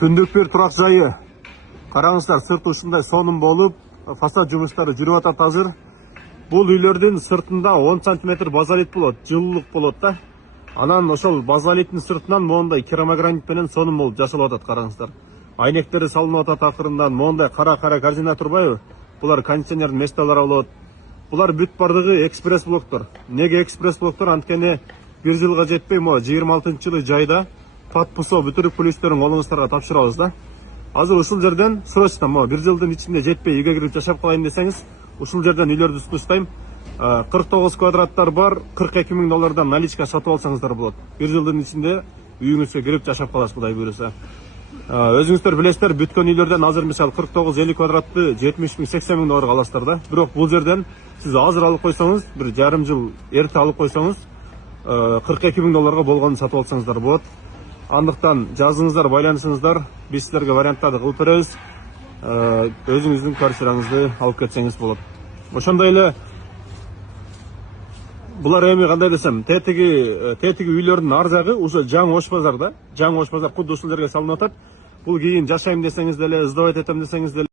Түндүк бир турак жайы. Караңыздар, сырты ушундай сонун болуп, фасад жумуштары жүрүп атат азыр. Бул үйлөрдүн сыртында 10 см базалит болот, жылуулук болот да. Анан ошол базалиттин сыртынан моундай керамогранит менен сонун болуп жасалып атат, караңыздар. Айнектери салынып атат акырындан, моундай кара кардина турбайбы? Булар кондиционердин месталары болот. Булар бүт бардыгы экспресс блоктор. Неге экспресс блоктор? Анткени 1 жылга жетпей, 26-жылы жайда подпусо бүтүрүк плюстерин колуңуздарга тапшырабыз да. Азыр ушул жерден срочно 1 жылдын ичинде жетпей үйгө кирип жашап калайын десеңиз, ушул жерден үйлөрдү сунуштайм. 49 квадраттар бар, $42.000 наличка сатып алсаңыздар болот. 1 жылдын ичинде үйүңүзгө кирип жашап каласыз, Кудай буйруса. Өзүңүздөр билесиздер, бүткөн үйлөрдөн азыр мисалы 49-50 квадратты $70.000-$80.000 аласыздар да. Бирок бул жерден сиз азыр алып койсоңуз, бир жарым жыл эрте алып койсоңуз, $42.000 болгонун сатып алсаңыздар болот. Андыктан жазыңыздар, байланышыңыздар, биз силерге варианттарды кылып беребиз. Өзүңүздүн квартираңызды алып кетсеңиз болот. Ошондой эле булар эми кандай десем, тетиги үйлөрдүн ар жагы уже жаңы Ош базар да. Жаңы Ош базар кудду ушул жерге салынып атат. Бул кийин жашайм десеңиз деле, сдавать этем десеңиз деле